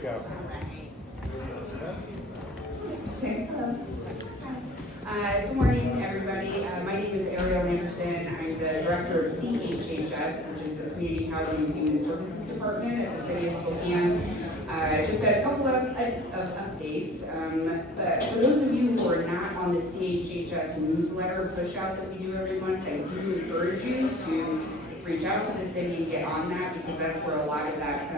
Go. Okay. Good morning, everybody. My name is Ariel Anderson. I'm the director of CHHS, which is the Community Housing and Human Services Department at the City of Spokane. Just a couple of updates. But for those of you who are not on the CHHS newsletter push out that we do every month, I do encourage you to reach out to the city and get on that, because that's where a lot of that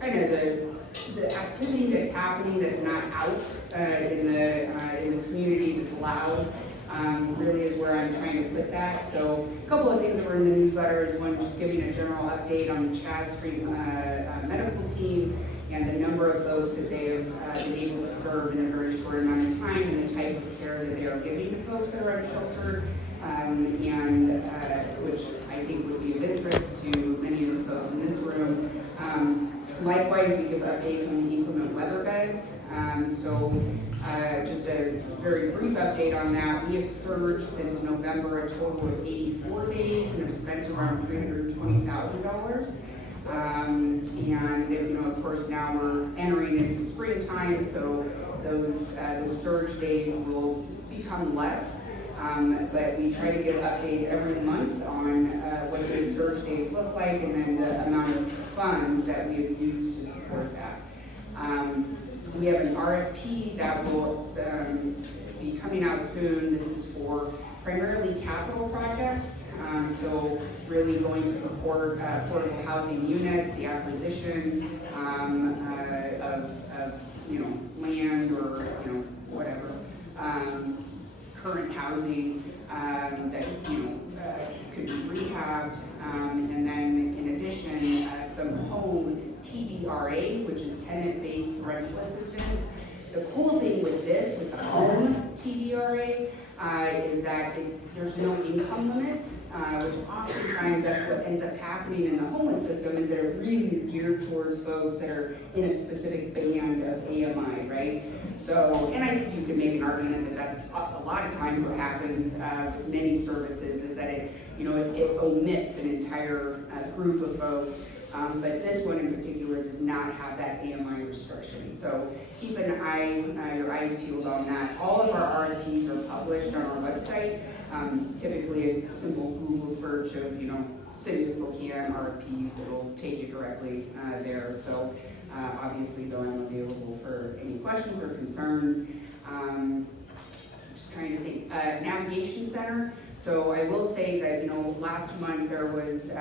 kind of the activity that's happening that's not out in the community that's loud really is where I'm trying to put that. So a couple of things that were in the newsletter is one, just giving a general update on the Chaz Street medical team and the number of folks that they have been able to serve in a very short amount of time, and the type of care that they are giving to folks that are unsheltered, and which I think would be of interest to many of the folks in this room. Likewise, we give updates on the inclement weather beds. Just a very brief update on that. We have surged since November a total of 84 days and have spent around $320,000. And of course, now we're entering into springtime, so those surge days will become less. But we try to give updates every month on what those surge days look like, and then the amount of funds that we have used to support that. We have an RFP that will be coming out soon. This is for primarily capital projects, so really going to support affordable housing units, the acquisition of land or whatever. Current housing that could be rehabbed, and then in addition some home TBRA, which is tenant-based rental assistance. The cool thing with this, with the home TBRA, is that there's no income limit, which oftentimes that's what ends up happening in the homeless system, is that it really is geared towards folks that are in a specific band of AMI, right? So, and I think you could make an argument that that's a lot of times what happens with many services, is that it omits an entire group of folks. But this one in particular does not have that AMI restriction. So keep an eye, your eyes peeled on that. All of our RFPs are published on our website. Typically a simple Google search of, City of Spokane RFPs, it'll take you directly there. So obviously though, I'm available for any questions or concerns. Just trying to think, Navigation Center. So I will say that, last month there was,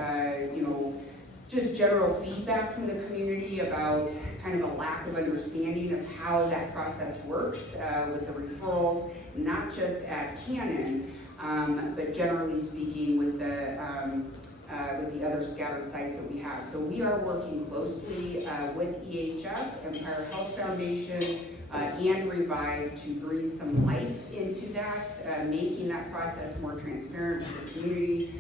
just general feedback from the community about kind of a lack of understanding of how that process works with the referrals, not just at Cannon, but generally speaking with the other scattered sites that we have. So we are working closely with EHF, Empire Health Foundation, and Revive to breathe some life into that, making that process more transparent to the community.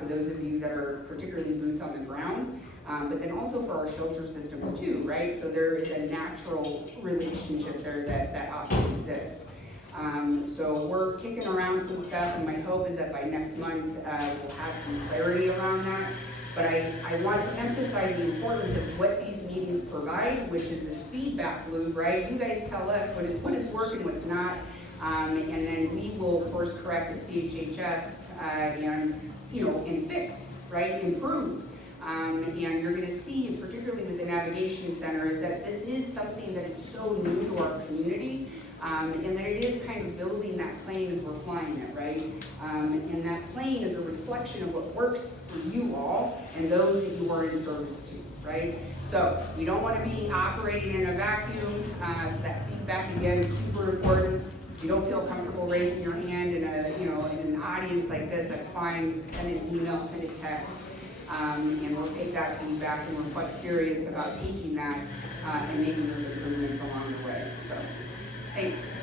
For those of you that are particularly boots on the ground, but then also for our shelter systems too, right? So there is a natural relationship there that often exists. So we're kicking around some stuff, and my hope is that by next month we'll have some clarity around that. But I want to emphasize the importance of what these meetings provide, which is this feedback loop, right? You guys tell us what is working, what's not, and then we will of course correct at CHHS and fix, right, improve. And you're going to see, particularly with the Navigation Center, is that this is something that is so new to our community, and that it is kind of building that plane as we're flying it, right? And that plane is a reflection of what works for you all and those that you are in service to, right? So we don't want to be operating in a vacuum, so that feedback again is super important. If you don't feel comfortable raising your hand in an audience like this, that's fine. Just send an email, send a text, and we'll take that feedback, and we're quite serious about taking that and making those improvements along the way. So, thanks.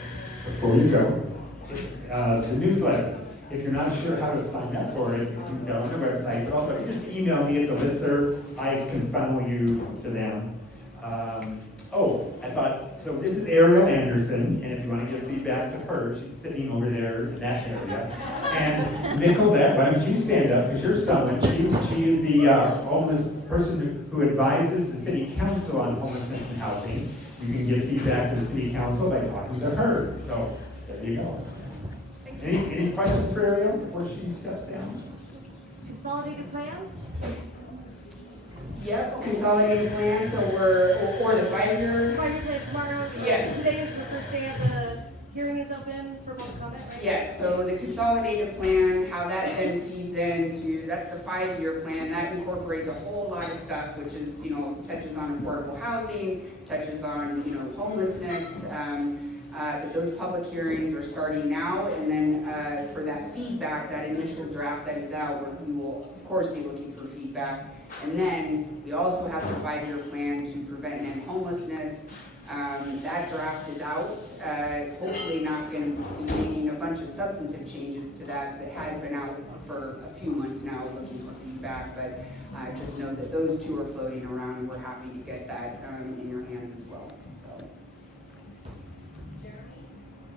Before you go, the newsletter, if you're not sure how to sign up for it, you can go on the website, but also if you just email me at the listserv, I can funnel you to them. I thought So this is Ariel Anderson, and if you want to give feedback to her, she's sitting over there in that area. And Nicolette, why don't you stand up, because you're someone, she is the homeless person who advises the city council on homelessness and housing. You can give feedback to the city council by talking to her. So there you go. Any questions for Ariel before she steps down? Consolidated plan? Yep, consolidated plan, so or the 5-year. 5-year plan tomorrow? Yes. Today is the first day of the hearing is open for public comment, right? Yes, so the consolidated plan, how that then feeds into, that's the 5-year plan, that incorporates a whole lot of stuff, which is, touches on affordable housing, touches on, homelessness, but those public hearings are starting now, and then for that feedback, that initial draft that is out, we will, of course, be looking for feedback. And then we also have the 5-year plan to prevent and end homelessness. That draft is out. Hopefully not going to be making a bunch of substantive changes to that, because it has been out for a few months now looking for feedback, but just know that those two are floating around, and we're happy to get that in your hands as well. So.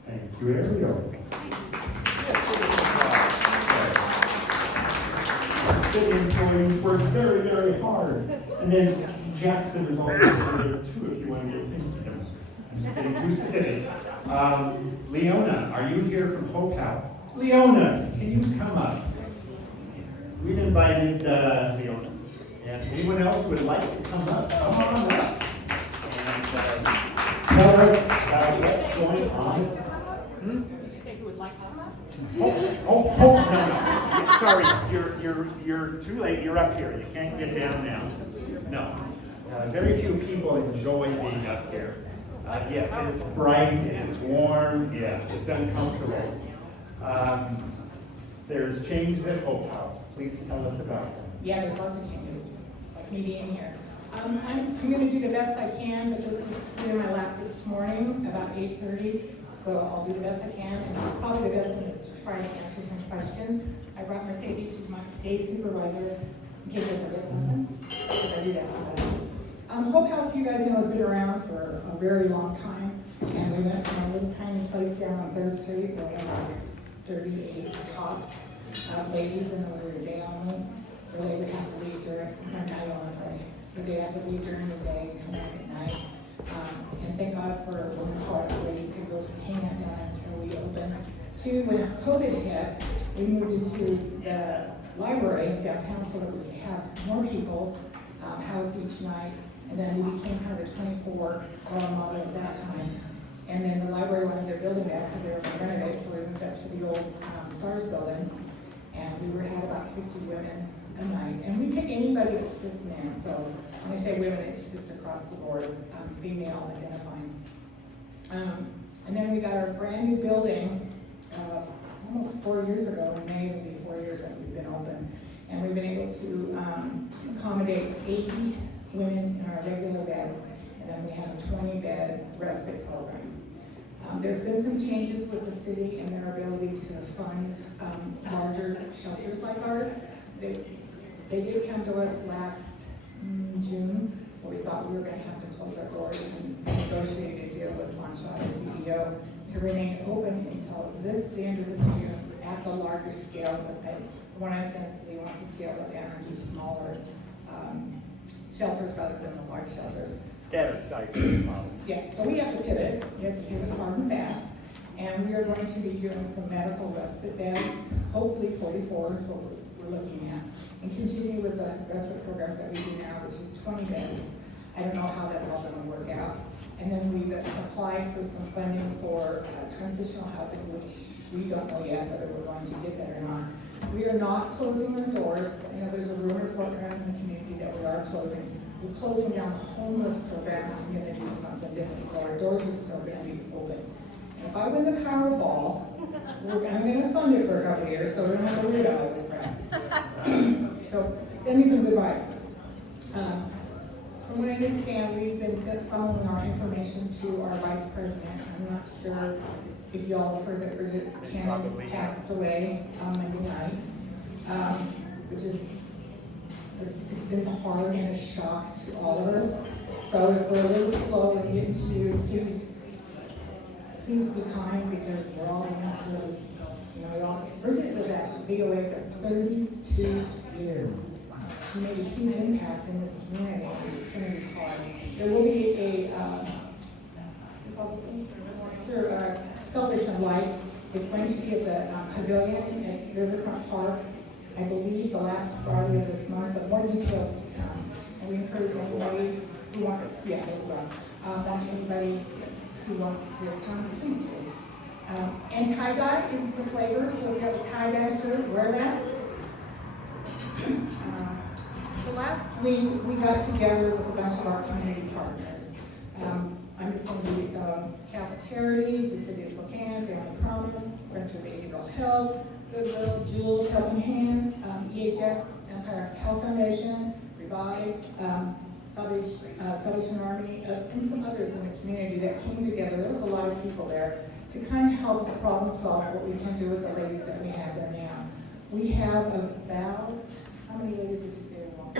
Thank you, Ariel. City employees work very, very hard. And then Jackson is also there too, if you want to get him. I'm getting too specific. Leona, are you here from Hope House? Leona, can you come up? We've invited Leona. And anyone else who would like to come up, come on up. And tell us what's going on. Did you say who would like to come up? No. Sorry, you're too late. You're up here. You can't get down now. No. Very few people enjoy being up here. Yes, and it's bright, and it's warm. Yes, it's uncomfortable. There's changes at Hope House. Please tell us about them. Yeah, there's lots of changes, like me being here. I'm going to do the best I can, but this was in my lap this morning about 8:30, so I'll do the best I can, and probably the best thing is to try to answer some questions. I brought Mercedes, she's my day supervisor, in case I forget something, because I do that sometimes. Hope House, you guys know, has been around for a very long time, and we went from a little tiny place down on 3rd Street where we had 38 tops ladies, and then we were day only, where they would have to leave during, not night only, sorry, but they have to leave during the day and come back at night. And thank God for Women's Coalition, ladies could go hang out down until we opened. Two, when COVID hit, we moved into the library downtown so that we could have more people housed each night. And then we became kind of a 24-hour model at that time. And then the library wanted their building back because they were going to renovate, so we moved up to the old STARS building. And we had about 50 women a night. And we take anybody that's cis-men, so when I say women, it's just across the board, female identifying. And then we got our brand new building almost 4 years ago. In May, it'll be 4 years that we've been open. And we've been able to accommodate 80 women in our regular beds, and then we have a 20-bed respite program. There's been some changes with the city and their ability to fund larger shelters like ours. They did come to us last June, where we thought we were going to have to close our doors and negotiate a deal with Fanshaw, our CEO, to remain open until the end of this June at the larger scale. But when I understand the city wants to scale it down and do smaller shelters rather than the large shelters. Scattered site model. Yeah, so we have to pivot. We have to pivot hard and fast. And we are going to be doing some medical respite beds, hopefully 44 is what we're looking at, and continue with the respite programs that we do now, which is 20 beds. I don't know how that's all going to work out. And then we've applied for some funding for transitional housing, which we don't know yet whether we're going to get that or not. We are not closing our doors. There's a rumor floating around in the community that we are closing. We're closing down the homeless program. I'm going to do something different, so our doors are still going to be open. And if I win the Powerball, I'm going to fund it for a couple of years, so we don't have to worry about all this crap. So send me some good vibes. From what I understand, we've been funneling our information to our vice president. I'm not sure if you all have heard that Bridget Cannon passed away on Monday night, which is, it's been hard and a shock to all of us. So if we're a little slow in getting to please be kind because we're all going through, Bridget was at VOA for 32 years. She made a huge impact in this community, and it's going to be hard. There will be a celebration of life. It's going to be at the pavilion at Riverfront Park, I believe the last Friday of this month, but more details to come. And we encourage anybody who wants, anybody who wants to come, please do. And tie-dye is the flavor, so if you have a tie-dye shirt, wear that. So last week, we got together with a bunch of our community partners. I'm just going to give you some Catholic charities, the City of Spokane, Family Promise, Center for Behavioral Health, Goodwill, Jules, Helping Hands, EHF, Empire Health Foundation, Revive, Salvation Army, and some others in the community that came together. There was a lot of people there to kind of help us problem solve what we can do with the ladies that we have there now. We have about, how many ladies would you say we want?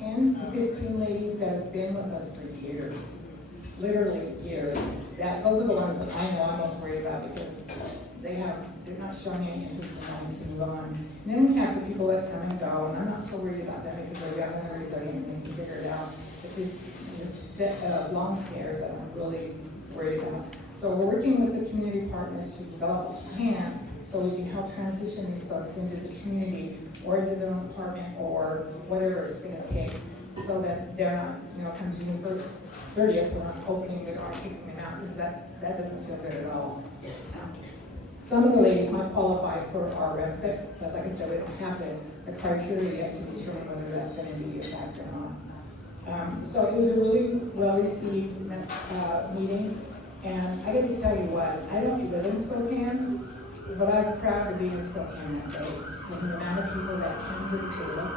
10 to 15 ladies that have been with us for years, literally years. Those are the ones that I know I'm most worried about because they're not showing any interest in wanting to move on. And then we have the people that come and go, and I'm not so worried about them because they're young and they're studying and they can figure it out. It's this set of long stairs that I'm really worried about. So we're working with the community partners to develop a plan so we can help transition these folks into the community or into their own apartment or whatever it's going to take so that they're not, come June 1st, 30th, we're not opening the door and kicking them out because that doesn't feel good at all. Some of the ladies might qualify for our respite, but like I said, we don't have the criteria yet to determine whether that's going to be a factor or not. So it was a really well-received meeting, and I got to tell you what, I don't live in Spokane, but I was proud to be in Spokane that day, from the amount of people that came to the table.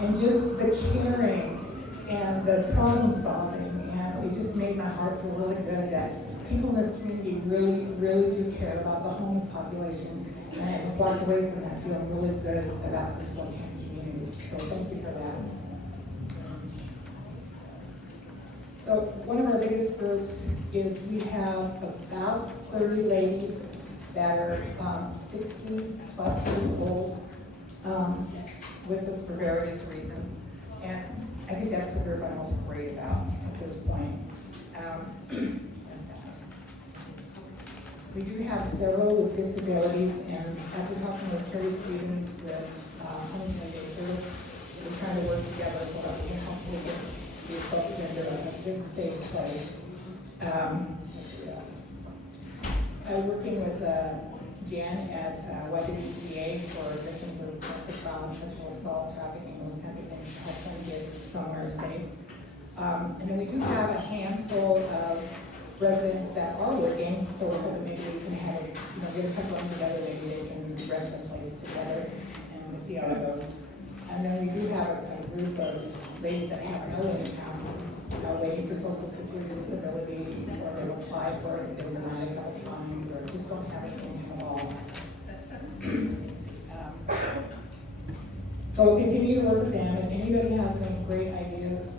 And just the caring and the problem solving, and it just made my heart feel really good that people in this community really, really do care about the homeless population. And I just walked away from that feeling really good about the Spokane community. So thank you for that. So one of our biggest groups is we have about 30 ladies that are 60 plus years old with us for various reasons. And I think that's the group I'm most worried about at this point. We do have several with disabilities, and after talking with Carrie Stevens with Home Day Service, we're trying to work together so that we can hopefully get these folks into a good, safe place. Let's see what else. I'm working with Jan at YWCA for victims of domestic violence, sexual assault, trafficking, those kinds of things, to help them get somewhere safe. And then we do have a handful of residents that are working, so we're hoping maybe we can have, get a couple of them together, maybe they can rent some place together, and we'll see how it goes. And then we do have a group of ladies that have no income, waiting for Social Security disability, or they've applied for it, they've been denied a couple times, or just don't have any income at all. So we'll continue to work with them. If anybody has any great ideas,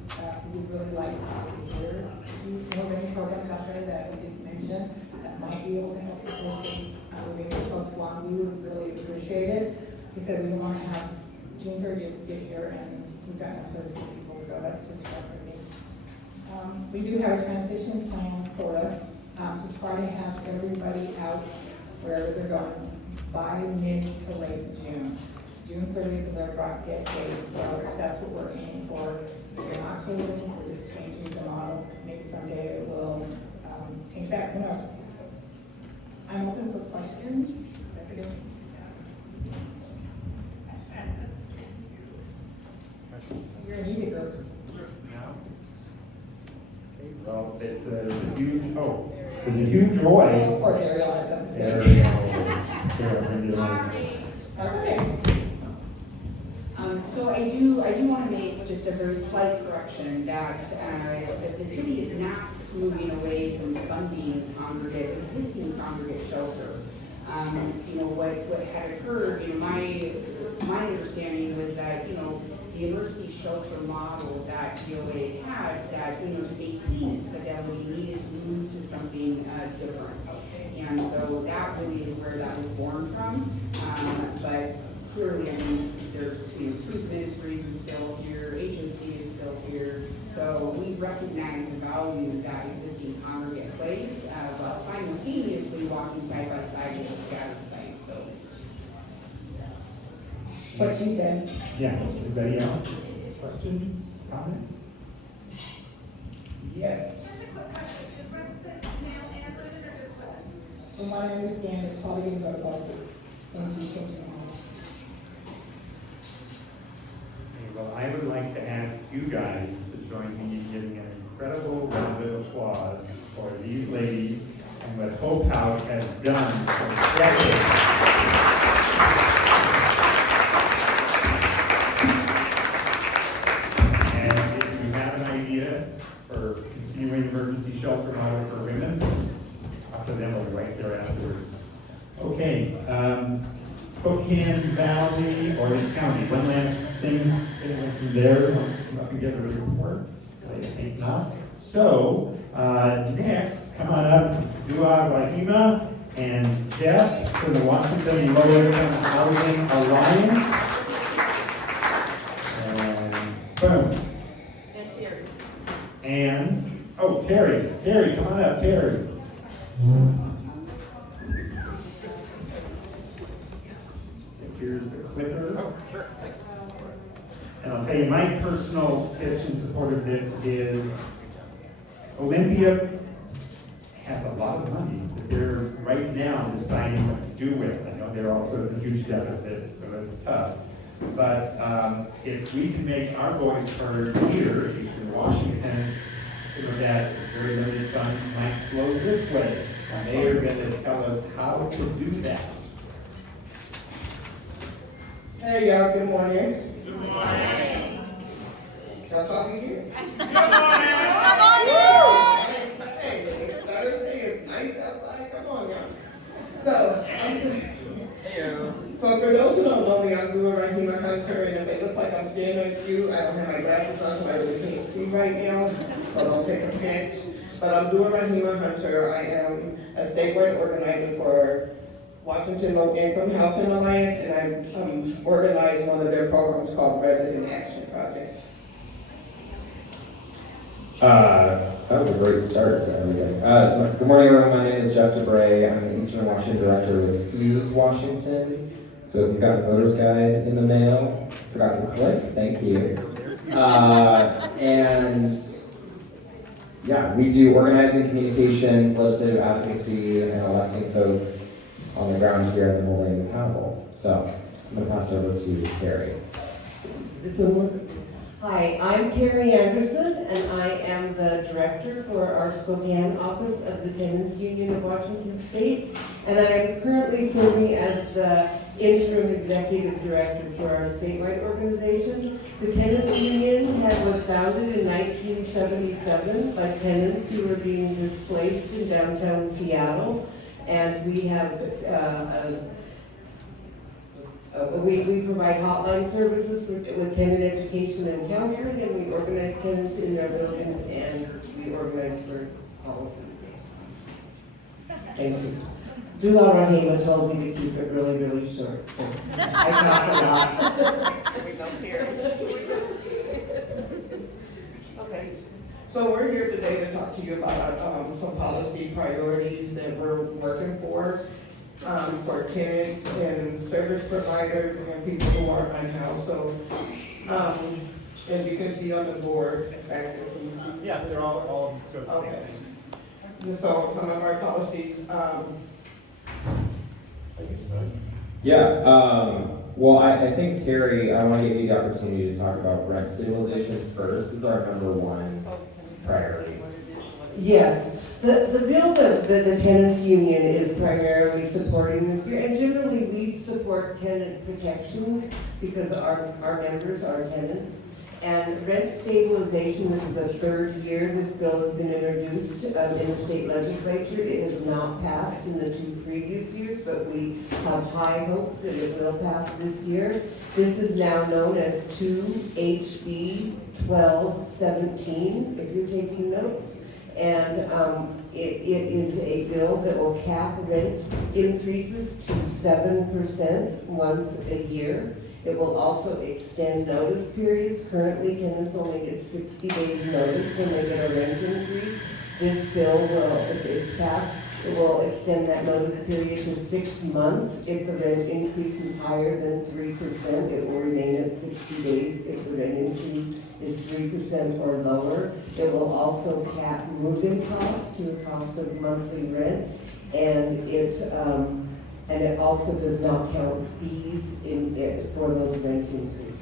we'd really like to hear. If you know any programs out there that we didn't mention that might be able to help facilitate moving these folks along, we would really appreciate it. We said we want to have June 30th get here, and we've got a place for people to go. That's just hard for me. We do have a transition plan, sort of, to try to have everybody out wherever they're going by mid to late June. June 30th is our drop dead date, so that's what we're aiming for. We're not closing, we're just changing the model. Maybe someday it will change back, who knows? I'm open for questions. You're an easy group. Well, it's a huge, there's a huge joy. Of course, Ariel has something to say. There we go. That's okay. So I do want to make just a very slight correction that the city is not moving away from funding existing congregate shelter. What had occurred, my that, you know, the emergency shelter model that DOA had, that, you know, to maintain its fidelity needed to move to something different. And so that really is where that was born from. But clearly, I mean, there's, you know, Truth Ministries is still here, HOC is still here. So we recognize the value that existing congregate plays while simultaneously walking side by side with the scattered site. So. What she said. Yeah, anybody else? Questions, comments? Yes. From what I understand, it's probably going to go forward once we change the law. Well, I would like to ask you guys to join me in giving an incredible round of applause for these ladies and what Hope House has done for decades. And if you have an idea for continuing emergency shelter model for women, after them will be right there afterwards. Okay, Spokane Valley or the county, one last thing, anyone from there wants to come up and give a report? I think not. So, next, come on up, Dua Rahima and Jeff from the Washington Low Income Housing Alliance. And boom. And Terry. And, oh, Terry, come on up, Terry. Here's the clicker. Oh, sure, thanks. And I'll tell you, my personal pitch in support of this is Olympia has a lot of money that they're right now deciding what to do with. I know they're also at a huge deficit, so it's tough. But if we can make our voice heard here in Washington, some of that very limited funds might flow this way. And they are going to tell us how to do that. Hey y'all, good morning. Good morning. That's all we hear. Good morning. Come on in. Hey, it's Thursday, it's nice outside, come on y'all. So, so for those who don't know me, I'm Dua Rahima Hunter, and if it looks like I'm standing with you, I don't have my glasses on, so I really can't see right now, so don't take offense. But I'm Dua Rahima Hunter. I am a statewide organizer for Washington Low Income Housing Alliance, and I organized one of their programs called Resident Action Project. That was a great start to everything. Good morning, everyone. My name is Jeff DeBray. I'm the Eastern Washington Director with Fuse Washington. So if you got a voter's guide in the mail, forgot to click, thank you. And yeah, we do organizing, communications, legislative advocacy, and electing folks on the ground here and holding them accountable. So I'm going to pass it over to Terry. Hi, I'm Terry Anderson, and I am the director for our Spokane office of the Tenants Union of Washington State, and I am currently serving as the interim executive director for our statewide organization. The Tenants Union was founded in 1977 by tenants who were being displaced in downtown Seattle, and we have we provide hotline services with tenant education and counseling, and we organize tenants in their buildings, and we organize for policies. Thank you. Dua Rahima told me to keep it really, really short, so I talk a lot. There we go, Terry. Okay, so we're here today to talk to you about some policy priorities that we're working for tenants and service providers and people who are unhoused. So, as you can see on the board, Yeah, they're all of them. okay. So some of our policies, Well, I think, Terry, I want to give you the opportunity to talk about rent stabilization first. This is our number one priority. Yes, the bill that the tenants union is primarily supporting this year, and generally we support tenant protections because our members are tenants. And rent stabilization, this is the third year this bill has been introduced in the state legislature. It has not passed in the 2 previous years, but we have high hopes that it will pass this year. This is now known as 2HB 1217, if you're taking notes. And it is a bill that will cap rent increases to 7% once a year. It will also extend notice periods. Currently, tenants only get 60 days notice when they get a rent increase. This bill will, if it's passed, it will extend that notice period to 6 months. If the rent increase is higher than 3%, it will remain at 60 days. If the rent increase is 3% or lower, it will also cap move-in costs to the cost of monthly rent, and it also does not count fees for those rent increases.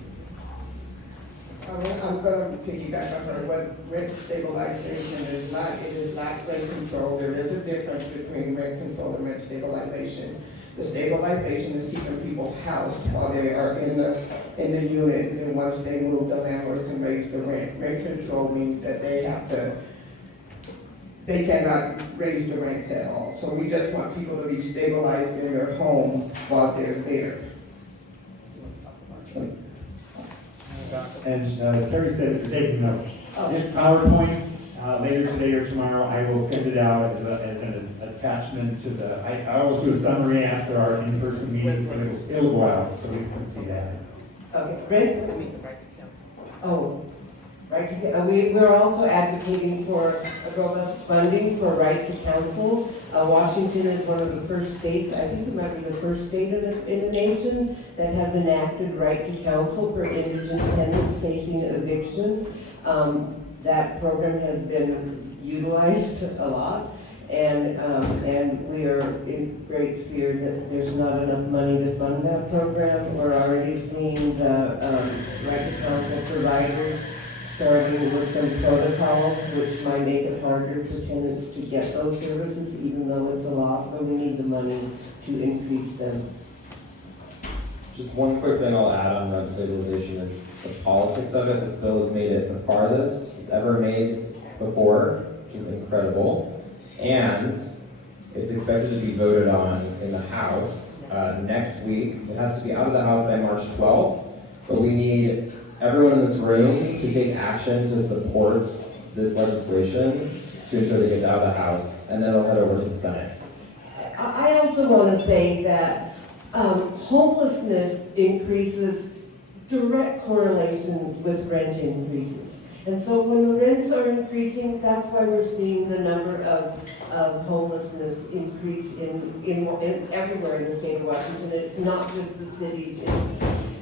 I'm gonna piggyback on her. What rent stabilization is not, it is not rent control. There is a difference between rent control and rent stabilization. The stabilization is keeping people housed while they are in the unit, and once they move, the landlord can raise the rent. Rent control means that they cannot raise the rents at all. So we just want people to be stabilized in their home while they're there. And Terry said, if you're taking notes, this PowerPoint, later today or tomorrow, I will send it out as an attachment to the, I always do a summary after our in-person meetings, and it'll go out, so we can see that. Okay, we're also advocating for robust funding for right to counsel. Washington is one of the first states, I think it might be the first state in the nation that has enacted right to counsel for indigent tenants facing eviction. That program has been utilized a lot, and we are in great fear that there's not enough money to fund that program. We're already seeing the right to counsel providers starting with some protocols, which might make it harder for tenants to get those services, even though it's a law, so we need the money to increase them. Just one quick thing I'll add on rent stabilization is the politics of it. This bill has made it the farthest it's ever made before, which is incredible. And it's expected to be voted on in the House next week. It has to be out of the House by March 12th, but we need everyone in this room to take action to support this legislation to ensure that it gets out of the House, and then it'll head over to the Senate. I also want to say that homelessness increases direct correlation with rent increases. And so when the rents are increasing, that's why we're seeing the number of homelessness increase in everywhere in the state of Washington. It's not just the cities,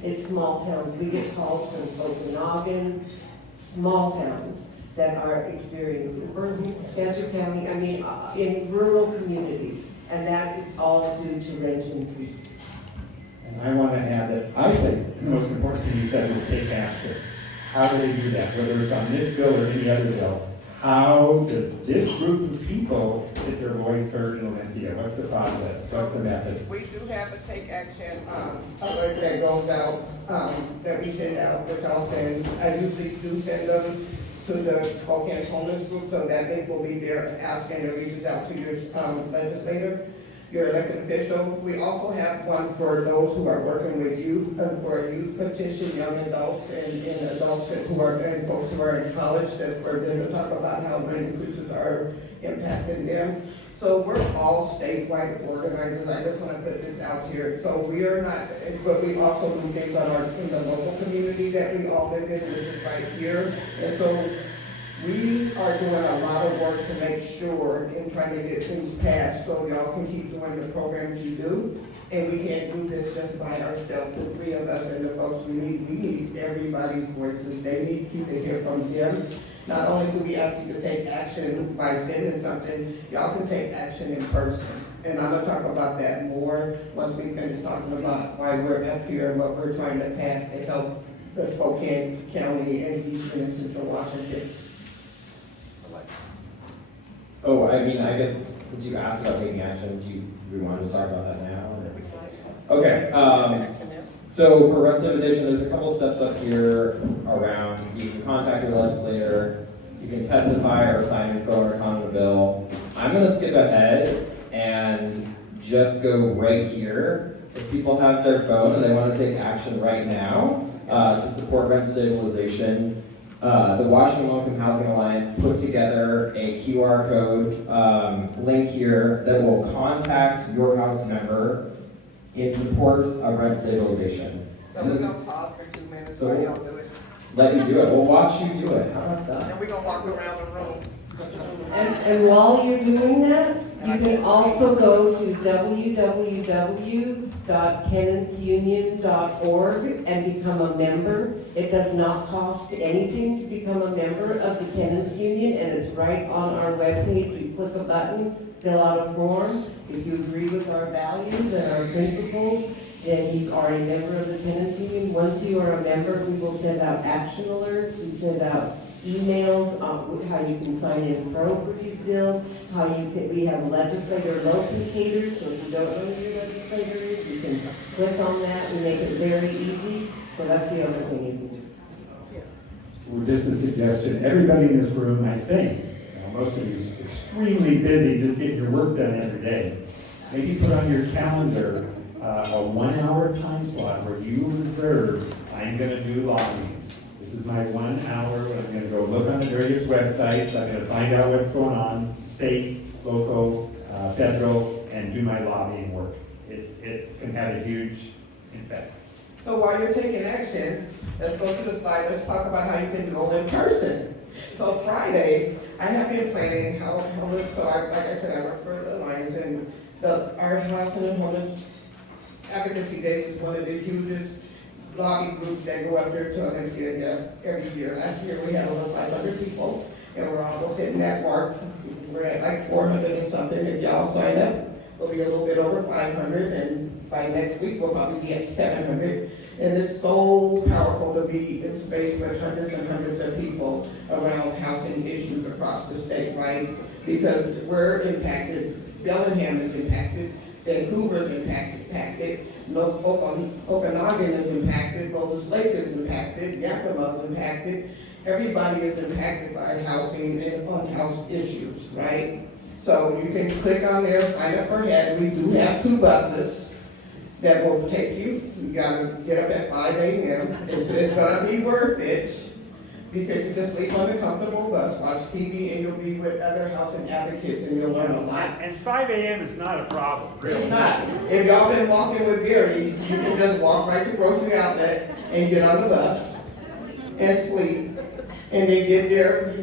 it's small towns. We get calls from Okanagan, small towns that are experiencing, Spencer County, I mean, in rural communities, and that is all due to rent increase. And I want to add that I think the most important thing you said was take action. How do they do that? Whether it's on this bill or any other bill, how does this group of people get their voice heard in Olympia? What's the process? What's the method? We do have a take action alert that goes out, that we send out, which I'll send. I usually do send them to the Spokane homeless group, so that link will be there asking to reach out to your legislator, your elected official. We also have one for those who are working with youth, for a youth petition, young adults and adults who are, and folks who are in college, that for them to talk about how rent increases are impacting them. So we're all statewide organizers. I just want to put this out here. So we are not, but we also do things in the local community that we all live in, which is right here. And so we are doing a lot of work to make sure in trying to get things passed so y'all can keep doing the programs you do. And we can't do this just by ourselves, the three of us and the folks we need everybody's voices. They need you to hear from them. Not only do we ask you to take action by sending something, y'all can take action in person. And I'm gonna talk about that more once we finish talking about why we're up here and what we're trying to pass to help the Spokane County and Eastern and Central Washington. Oh, I mean, I guess since you asked about taking action, do you want to talk about that now? Or? Okay. So for rent stabilization, there's a couple steps up here around, you can contact your legislator, you can testify or sign a pro or con of the bill. I'm gonna skip ahead and just go right here. If people have their phone and they wanna take action right now to support rent stabilization, the Washington Low-Income Housing Alliance put together a QR code link here that will contact your house member in support of rent stabilization. So And we're this gonna pause for 2 minutes So- while y'all do it. let you do it. We'll watch you do it. How about that? And we're gonna walk around the room. And while you're doing that, you can also go to www.tenantsunion.org and become a member. It does not cost anything to become a member of the Tenants Union, and it's right on our webpage. You click a button, fill out a form. If you agree with our values and our principles, then you are a member of the Tenants Union. Once you are a member, we will send out action alerts, we send out emails on how you can sign in pro for these bills, how you can, we have legislator locators, so if you don't know who your legislator is, you can click on that, we make it very easy, so that's the other thing you can do. Well, just a suggestion, everybody in this room, I think, most of you are extremely busy just getting your work done every day. Maybe put on your calendar a 1 hour time slot where you reserve, I'm gonna do lobbying. This is my 1 hour when I'm gonna go look on the various websites, I'm gonna find out what's going on, state, local, federal, and do my lobbying work. It can have a huge impact. So while you're taking action, let's go to the slide, let's talk about how you can go in person. So Friday, I have been planning how homeless, so like I said, I work for the Alliance, and our Housing and Homeless Advocacy Days is one of the hugest lobby groups that go up there to Olympia every year. Last year, we had over 500 people, and we're almost hitting that mark. We're at like 400 and something. If y'all sign up, we'll be a little bit over 500, and by next week, we'll probably be at 700. And it's so powerful to be in space with hundreds and hundreds of people around housing issues across the state, right? Because we're impacted, Bellingham is impacted, Vancouver's impacted, Okanagan is impacted, Moses Lake is impacted, Yakima is impacted. Everybody is impacted by housing and unhoused issues, right? So you can click on there, sign up for HEAD. We do have 2 buses that will take you. You gotta get up at 5 a.m. It's gonna be worth it because you can sleep on a comfortable bus, watch TV, and you'll be with other housing advocates, and you'll learn a lot. And 5 a.m. is not a problem, really. It's not. If y'all been walking with Gary, you can just walk right to grocery outlet and get on the bus and sleep. And then get there,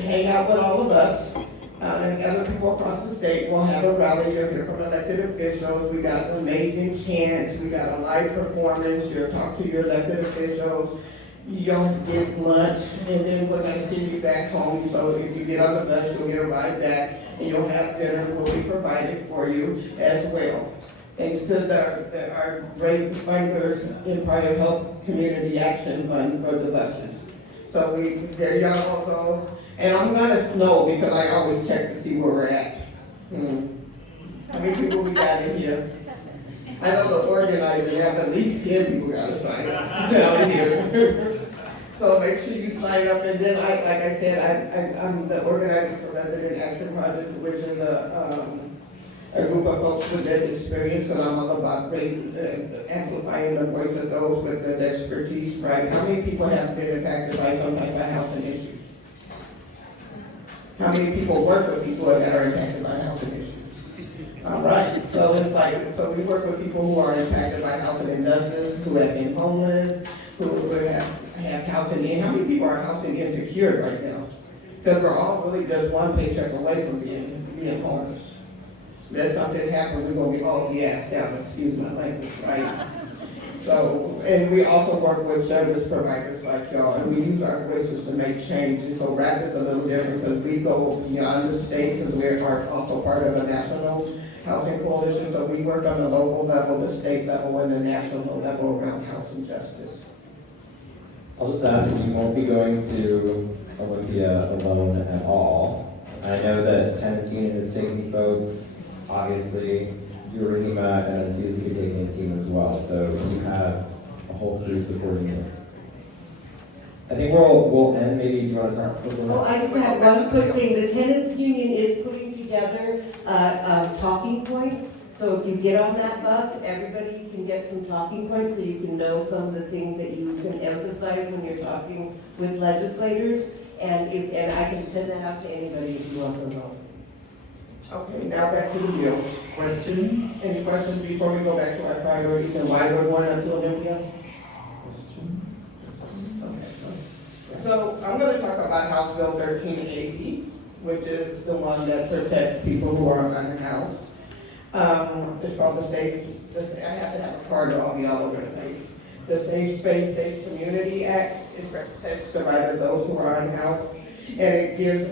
hang out with all of us. And other people across the state will have a rally. You'll hear from elected officials. We got amazing chants. We got a live performance. You'll talk to your elected officials. You'll get lunch, and then we're gonna send you back home. So if you get on the bus, you'll get a ride back, and you'll have dinner will be provided for you as well. Thanks to our great funders, Empire Health Community Action Fund for the buses. So there y'all will go. And I'm gonna snow because I always check to see where we're at. How many people we got in here? I know the organizer, have at least 10 people gotta sign up down here. So make sure you sign up, and then like I said, I'm the organizer for Resident Action Project, which is a group of folks with that experience, because I'm all about amplifying the voice of those with the expertise, right? How many people have been impacted by some type of housing issues? How many people work with people that are impacted by housing issues? All right, so it's like, so we work with people who are impacted by housing injustice, who have been homeless, who have housing in. How many people are housing insecure right now? Because we're all really just one paycheck away from being homeless. Let something happen, we're gonna be all gassed out, excuse my language, right? So, and we also work with service providers like y'all, and we use our voices to make change. And so RAP is a little different because we go beyond the state, because we are also part of a national housing coalition. So we work on the local level, the state level, and the national level around housing justice. I'll just add that you won't be going to Olympia alone at all. I know that Tenants Union is taking folks, obviously, Rahima and Infuse taking a team as well. So you have whole crew supporting you. I think we'll end, maybe, do you want to talk a little Oh, bit? I just have one quick thing. The tenants union is putting together, talking points. So if you get on that bus, everybody can get some talking points so you can know some of the things that you can emphasize when you're talking with legislators. And I can send that out to anybody if you want them all. Okay, now back to the bills. Questions? Any questions before we go back to our priorities and why we're going up to Olympia? Questions? Okay. So I'm gonna talk about House Bill 1380, which is the one that protects people who are unhoused. It's called I have to have a card or I'll be all over the place. The Safe Space, Safe Community Act, it protects the right of those who are unhoused. And it gives,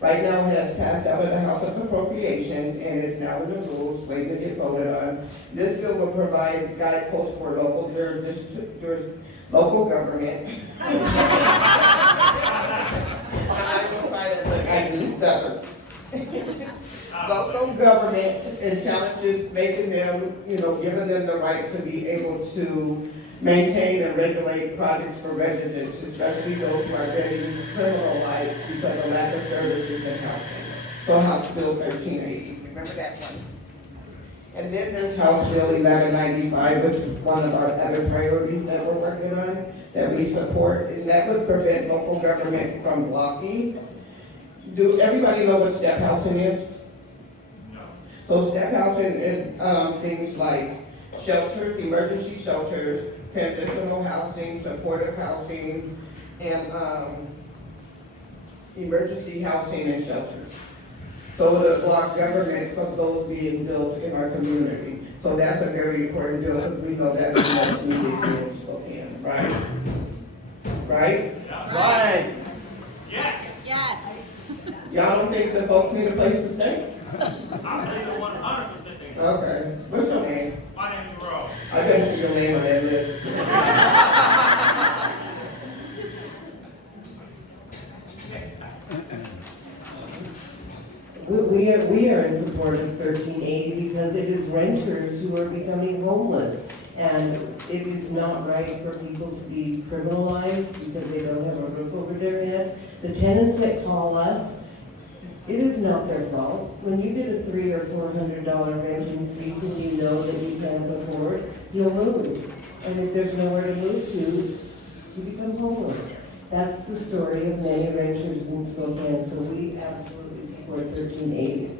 right now it has passed out of the House of Appropriations and is now in the rules waiting to get voted on. This bill will provide guideposts for local local government. I will try to look, I do stubborn. Local government and challenges making them, giving them the right to be able to maintain and regulate projects for residents, especially those who are getting criminalized because of lack of services and housing. So House Bill 1380, remember that one? And then there's House Bill 1195, which is one of our other priorities that we're working on, that we support, and that would prevent local government from blocking. Do everybody know what step housing is? So step housing is things like shelters, emergency shelters, transitional housing, supportive housing, and emergency housing and shelters. So to block government from those being built in our community. So that's a very important bill because we know that is what's needed here in Spokane, right? Right? Right. Yes. Y'all don't think the folks need a place to stay? I believe it 100% they do. Okay. What's your name? My name is Rob. I better see your name on that list. We are in support of 1380 because it is renters who are becoming homeless. And it is not right for people to be criminalized because they don't have a roof over their head. The tenants that call us, it is not their fault. When you get a $300 or $400 rent increase and you know that you can't afford, you'll move. And if there's nowhere to move to, you become homeless. That's the story of many renters in Spokane, so we absolutely support 1380.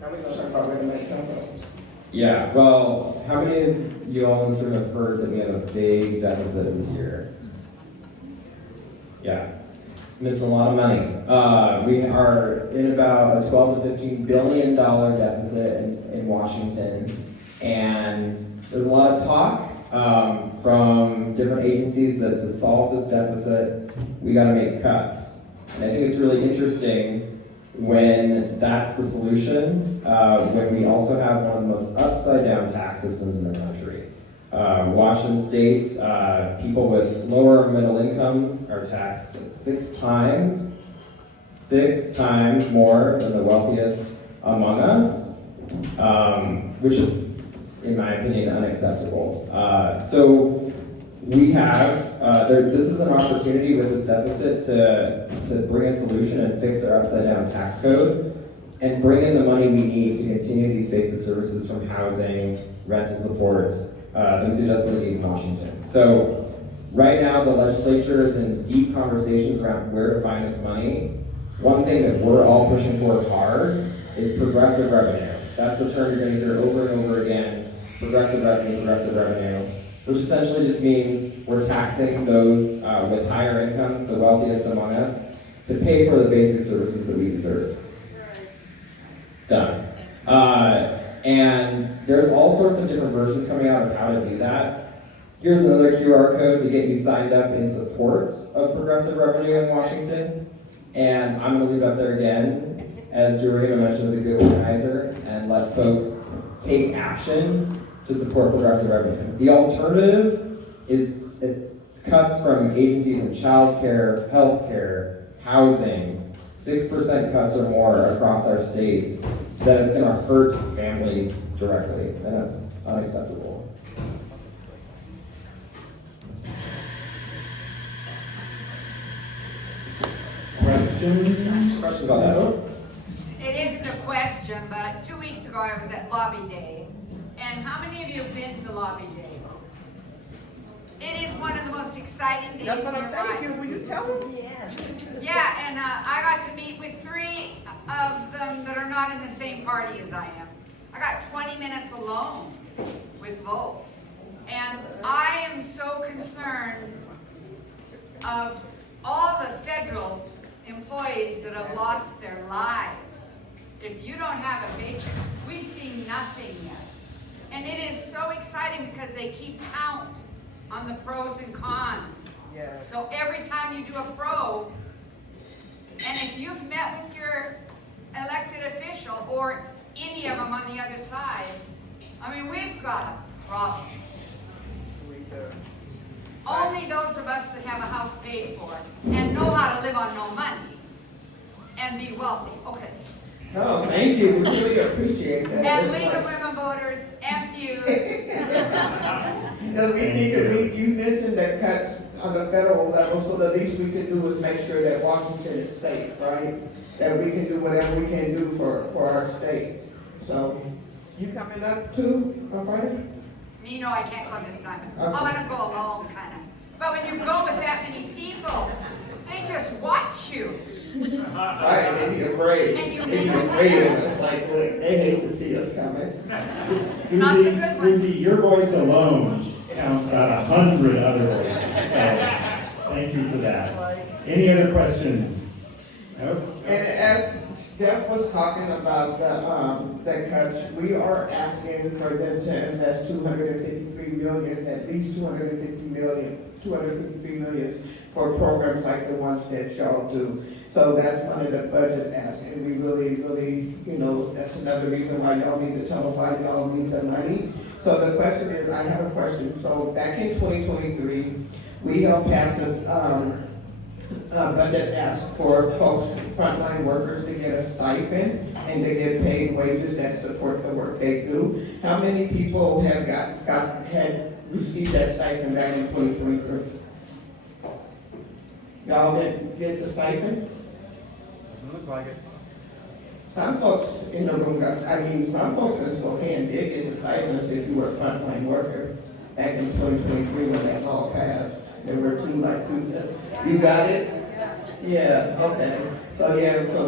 Now we're gonna talk about where the money comes from. Yeah, well, how many of you all in this room have heard that we have a big deficit this year? Yeah, missing a lot of money. We are in about a $12 to $15 billion deficit in Washington, and there's a lot of talk from different agencies that to solve this deficit, we got to make cuts. And I think it's really interesting when that's the solution, when we also have one of the most upside-down tax systems in the country. Washington State, people with lower middle incomes are taxed at 6 times more than the wealthiest among us, which is, in my opinion, unacceptable. So we have, this is an opportunity with this deficit to bring a solution and fix our upside-down tax code and bring in the money we need to continue these basic services from housing, rental support, those who desperately need in Washington. So right now the legislature is in deep conversations around where to find this money. One thing that we're all pushing for hard is progressive revenue. That's the term you're going to hear over and over again, progressive revenue, which essentially just means we're taxing those with higher incomes, the wealthiest among us, to pay for the basic services that we deserve. Done. And there's all sorts of different versions coming out of how to do that. Here's another QR code to get you signed up in support of progressive revenue in Washington. And I'm going to leave it up there again, as Doreen mentioned, as a good organizer, and let folks take action to support progressive revenue. The alternative is it's cuts from agencies in childcare, healthcare, housing, 6% cuts or more across our state. that it's gonna hurt families directly, and that's unacceptable. Questions on that? It isn't a question, but 2 weeks ago I was at Lobby Day. And how many of you have been to Lobby Day? It is one of the most exciting days That's in what your I'm life. thinking, will you tell them? Yeah, and I got to meet with 3 of them that are not in the same party as I am. I got 20 minutes alone with votes. And I am so concerned of all the federal employees that have lost their lives. If you don't have a paycheck, we see nothing yet. And it is so exciting because they keep count on the pros and cons. Yes. So every time you do a pro, and if you've met with your elected official or any of them on the other side, I mean, we've got a problem. Only those of us that have a house paid for and know how to live on no money and be wealthy. Okay. No, thank you, we really appreciate that. And It's League of like- Women Voters, FU. Because we think that you mentioned that cuts on the federal level, so the least we can do is make sure that Washington is safe, right? That we can do whatever we can do for our state. So, you coming up too on Friday? Me, no, I can't go this time. Okay. I'm gonna go alone, kinda. But when you go with that many people, they just watch you. Right, they be afraid. And you- They be afraid of us, like, look, they hate to see us coming. Not the good one. Susie, your voice alone counts about 100 other voices. So, thank you for that. Any other questions? Nope. And as Steph was talking about the cuts, we are asking for them to invest 253 million, at least 253 million for programs like the ones that y'all do. So that's one of the budget asks, and we really, that's another reason why y'all need to tell them why y'all need the money. So the question is, I have a question. So back in 2023, we helped pass a budget ask for folks, frontline workers to get a stipend and they get paid wages that support the work they do. How many people have had received that stipend back in 2023? Y'all didn't get the stipend? Look like it. Some folks in the room some folks in Spokane did get the stipends if you were a frontline worker back in 2023 when that law passed. There were two. You got it? Yeah, okay. So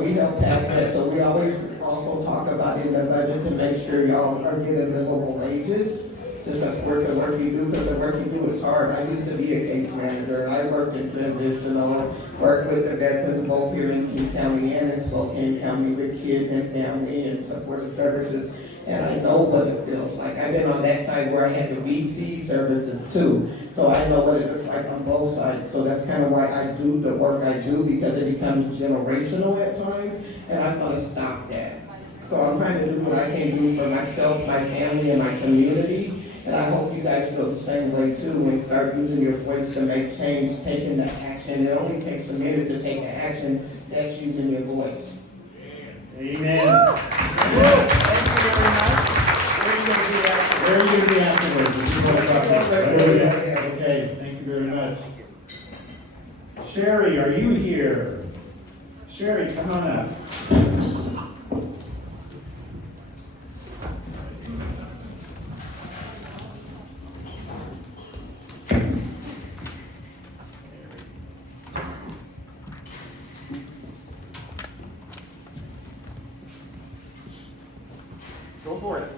we help pass that. So we always also talk about in the budget to make sure y'all are getting the local wages to support the work you do, because the work you do is hard. I used to be a case manager, and I worked in transitional, worked with the veterans both here in King County and in Spokane County with kids and family and supportive services, and I know what it feels like. I've been on that side where I had the VC services too, so I know what it looks like on both sides. So that's kind of why I do the work I do, because it becomes generational at times, and I'm gonna stop that. So I'm trying to do what I can do for myself, my family, and my community. And I hope you guys feel the same way too, and start using your voice to make change, taking the action. It only takes a minute to take the action. That's using your voice. Amen. Thank you very much. Where are you going to be afterwards? If you want to talk about it? Okay, thank you very much. Sherry, are you here? Sherry, come on up. Go for it.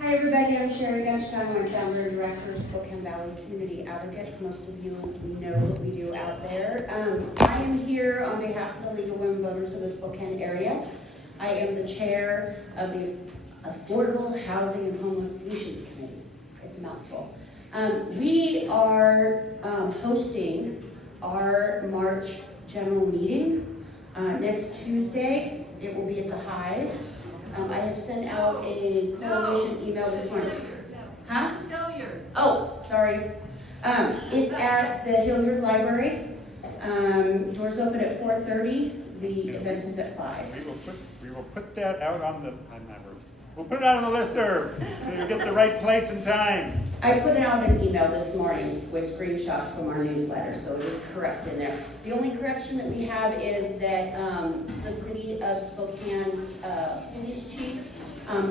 Hi everybody, I'm Sherry Gunstein. I'm founder and director of Spokane Valley Community Advocates. Most of you know what we do out there. I am here on behalf of the League of Women Voters of the Spokane area. I am the chair of the Affordable Housing and Homeless Solutions Committee. It's a mouthful. We are hosting our March general meeting next Tuesday. It will be at the Hive. I have sent out a coalition email this morning. Huh? Hilliard. Oh, sorry. It's at the Hilliard Library. Doors open at 4:30. The event is at 5. We will put that out on the, we'll put it out on the listserv, so you get the right place and time. I put out an email this morning with screenshots from our newsletter, so it is correct in there. The only correction that we have is that the city of Spokane's police chief,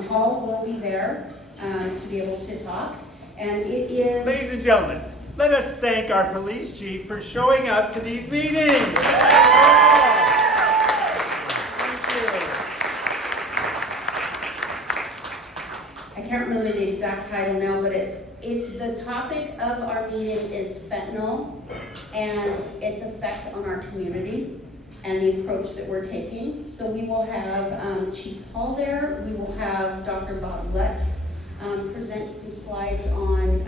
Paul, will be there to be able to talk. And it is... Ladies and gentlemen, let us thank our police chief for showing up to these meetings. I can't remember the exact title now, but it's the topic of our meeting is fentanyl and its effect on our community and the approach that we're taking. So we will have Chief Paul there. We will have Dr. Bob Lutz present some slides on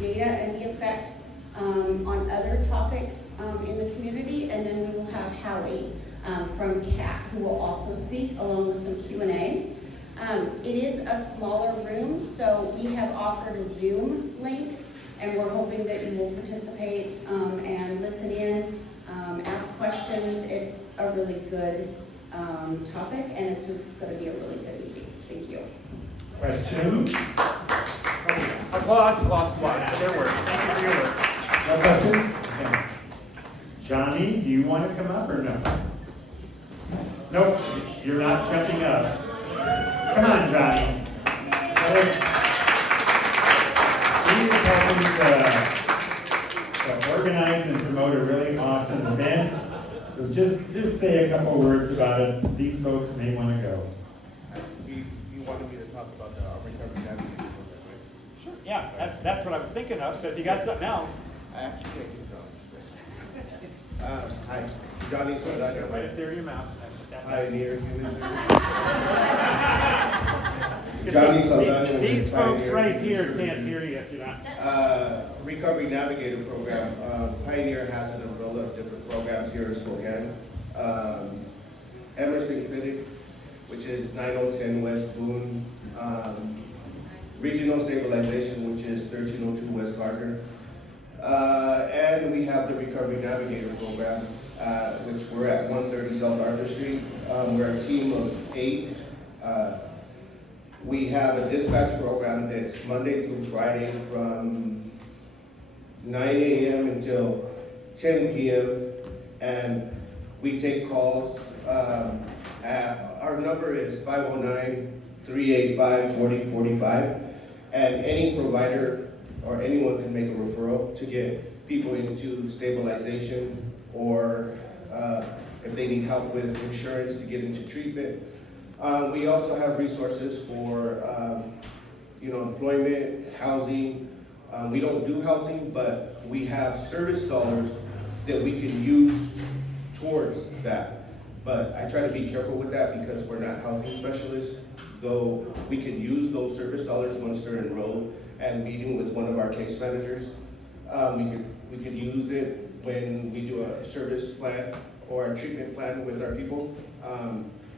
data and the effect on other topics in the community. And then we will have Hallie from CAT, who will also speak along with some Q&A. It is a smaller room, so we have offered a Zoom link, and we're hoping that you will participate and listen in, ask questions. It's a really good topic, and it's going to be a really good meeting. Thank you. Questions? Applause, applause, applause. Their work. Thank you for your work. No questions? Okay. Johnny, do you want to come up or no? Nope, you're not jumping up. Come on, Johnny. He's helping to organize and promote a really awesome event. So just say a couple words about it. These folks may want to go. You wanted me to talk about the recovery navigator program, right? Sure. Yeah, that's what I was thinking of, but if you got something else. I actually can't get it. Hi, Johnny Saldana. Right up there in your mouth. Pioneer Human Services. Johnny Saldana. These folks right here can't hear you if you're not. Recovery Navigator program. Pioneer has an umbrella of different programs here in Spokane. Emerson Clinic, which is 9010 West Boone. Regional Stabilization, which is 1302 West Gardner. And we have the Recovery Navigator program, which we're at 130 South Arthur Street. We're a team of 8. We have a dispatch program that's Monday through Friday from 9 a.m. until 10 p.m. And we take calls. Our number is 509-385-4045. And any provider or anyone can make a referral to get people into stabilization or if they need help with insurance to get into treatment. We also have resources for employment, housing. We don't do housing, but we have service dollars that we can use towards that. But I try to be careful with that because we're not housing specialists, though we can use those service dollars once they're enrolled and meeting with one of our case managers. We could use it when we do a service plan or a treatment plan with our people.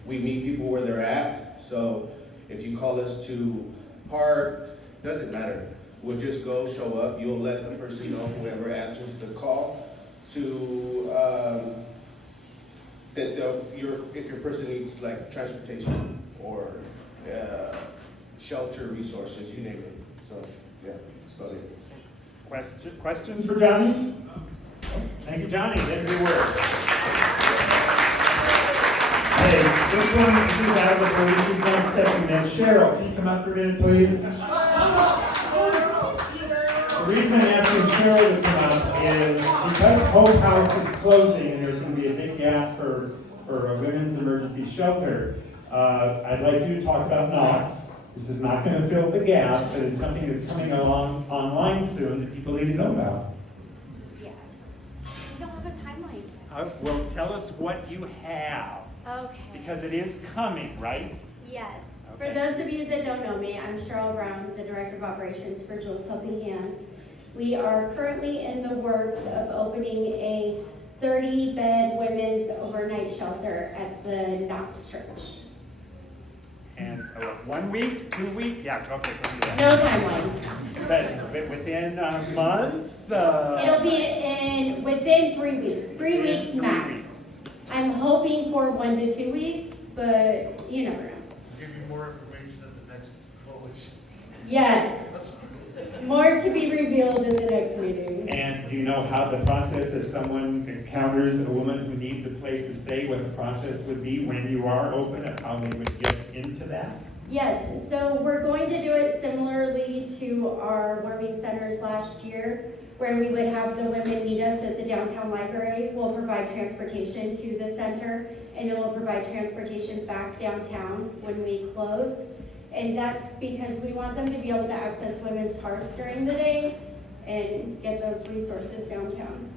We meet people where they're at, so if you call us to park, doesn't matter. We'll just go, show up, you'll let the person know, whoever answers the call, to if your person needs like transportation or shelter resources, you name it. So yeah, that's about it. Questions for Johnny? Thank you, Johnny. Did good work. Hey, this one is out of the police. She's not stepping in. Cheryl, can you come up for a minute, please? The reason I'm asking Cheryl to come up is because Hope House is closing and there's going to be a big gap for a women's emergency shelter. I'd like you to talk about Knox. This is not going to fill the gap, but it's something that's coming along online soon that people need to know about. Yes. We don't have a timeline. Well, tell us what you have. Okay. Because it is coming, right? Yes. Okay. For those of you that don't know me, I'm Cheryl Brown, the Director of Operations for Jules Helping Hands. We are currently in the works of opening a 30-bed women's overnight shelter at the Knox Church. And 1 week, 2 weeks? Yeah, okay. No timeline. But within a month? It'll be within 3 weeks. 3 weeks max. I'm hoping for 1 to 2 weeks, but you never know. Give you more information at the next coalition. Yes, more to be revealed in the next meeting. And do you know how the process, if someone encounters a woman who needs a place to stay, what the process would be when you are open, of how they would get into that? Yes, so we're going to do it similarly to our warming centers last year, where we would have the women meet us at the downtown library. We'll provide transportation to the center, and it will provide transportation back downtown when we close. And that's because we want them to be able to access Women's Hearth during the day and get those resources downtown.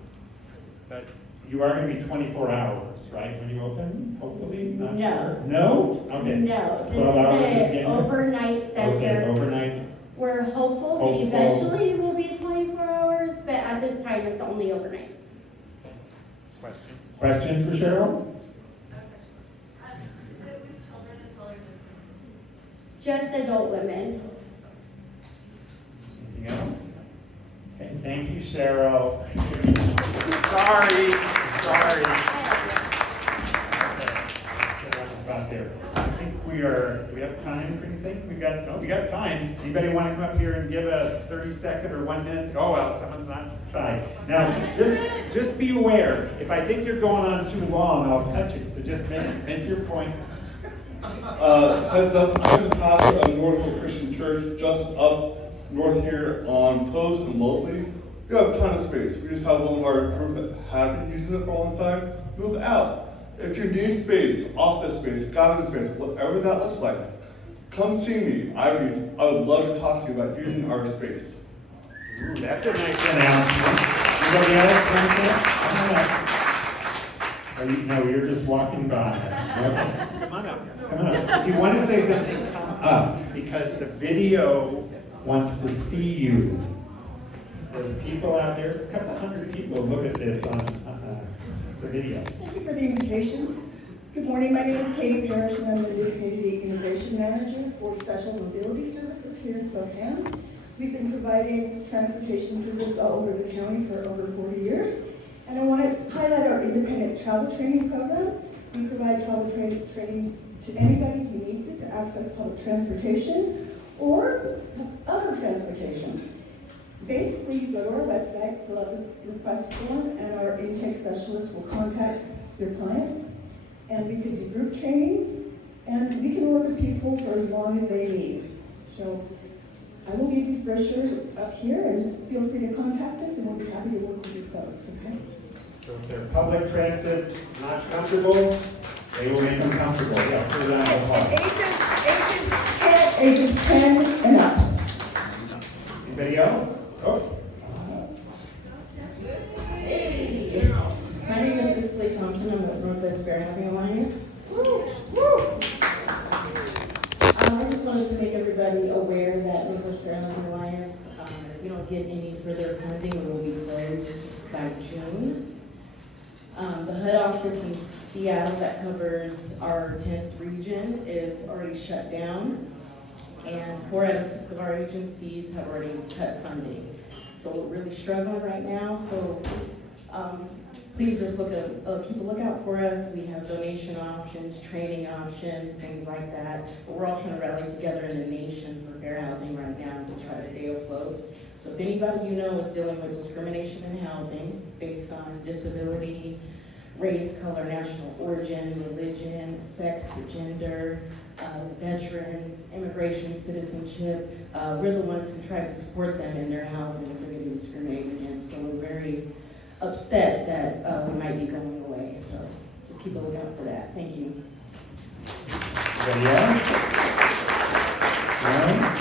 But you are going to be 24 hours, right, when you open, hopefully? Not No. sure. No? Okay. No, 12 hours this is an again? overnight center. Okay, overnight. We're hopeful that Hopeful. eventually it will be 24 hours, but at this time it's only overnight. Question? Questions for Cheryl? Is it with children as well or Just adult women. Anything else? Okay, thank you, Cheryl. Thank you. Sorry. Spot there. I think do we have time for anything? We got time. Anybody want to come up here and give a 30-second or 1 minute? Oh, well, someone's not shy. Now, just be aware, if I think you're going on too long, I'll cut you. So just make your point. Heads up, I'm the pastor of Northwood Christian Church, just up north here on Post and Mosley. We have a ton of space. We just have one of our group that have been using it for a long time. Move out. If you need space, office space, gathering space, whatever that looks like, come see me. I would love to talk to you about using our space. Ooh, that's a nice announcement. Anybody else want to? No, you're just walking by. Okay. Come on up. Come on up. If you want to say something, come up, because the video wants to see you. There's people out there, there's a couple hundred people who look at this on the video. Thank you for the invitation. Good morning, my name is Katie Parrish and I'm the new Community Integration Manager for Special Mobility Services here in Spokane. We've been providing transportation service all over the county for over 40 years. And I want to highlight our independent travel training program. We provide travel training to anybody who needs it to access public transportation or other transportation. Basically, you go to our website, fill out the request form, and our intake specialist will contact your clients. And we can do group trainings, and we can work with people for as long as they need. So I will leave these brochures up here, and feel free to contact us, and we'll be happy to work with you folks, okay? So if they're public transit not comfortable, they will make them comfortable. Yeah, put it on the wall. Ages 10 and up. Anybody else? Oh. Hey. My name is Cicely Thompson. I'm with Northwest Fair Housing Alliance. I just wanted to make everybody aware that Northwest Fair Housing Alliance, if we don't get any further funding, we will be closed by June. The HUD office in Seattle that covers our 10th region is already shut down, and 4 out of 6 of our agencies have already cut funding. So we're really struggling right now, so please just keep a lookout for us. We have donation options, training options, things like that. But we're all trying to rally together in the nation for fair housing right now to try to stay afloat. So if anybody you know is dealing with discrimination in housing based on disability, race, color, national origin, religion, sex, gender, veterans, immigration, citizenship, we're the ones who try to support them in their housing if they're getting discriminated against. So we're very upset that we might be going away. So just keep a lookout for that. Thank you. Anybody else? No?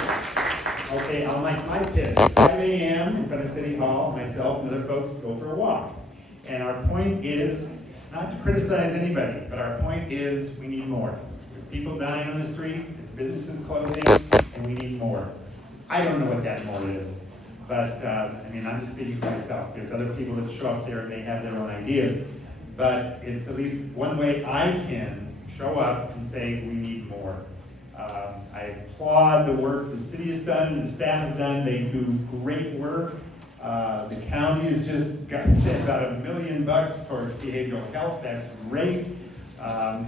Okay, I'll make my pitch. 5 a.m. in front of City Hall, myself and other folks go for a walk. And our point is not to criticize anybody, but our point is we need more. There's people dying on the street, businesses closing, and we need more. I don't know what that more is, but I'm just speaking for myself. There's other people that show up there and they have their own ideas, but it's at least one way I can show up and say we need more. I applaud the work the city has done and the staff have done. They do great work. The county has just gotten about $1 million towards behavioral health. That's great.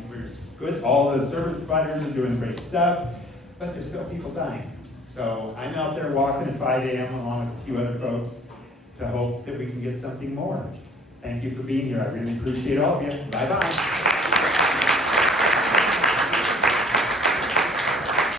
We're good, all the service providers are doing great stuff, but there's still people dying. So I'm out there walking at 5 a.m. along with a few other folks to hope that we can get something more. Thank you for being here. I really appreciate all of you. Bye-bye.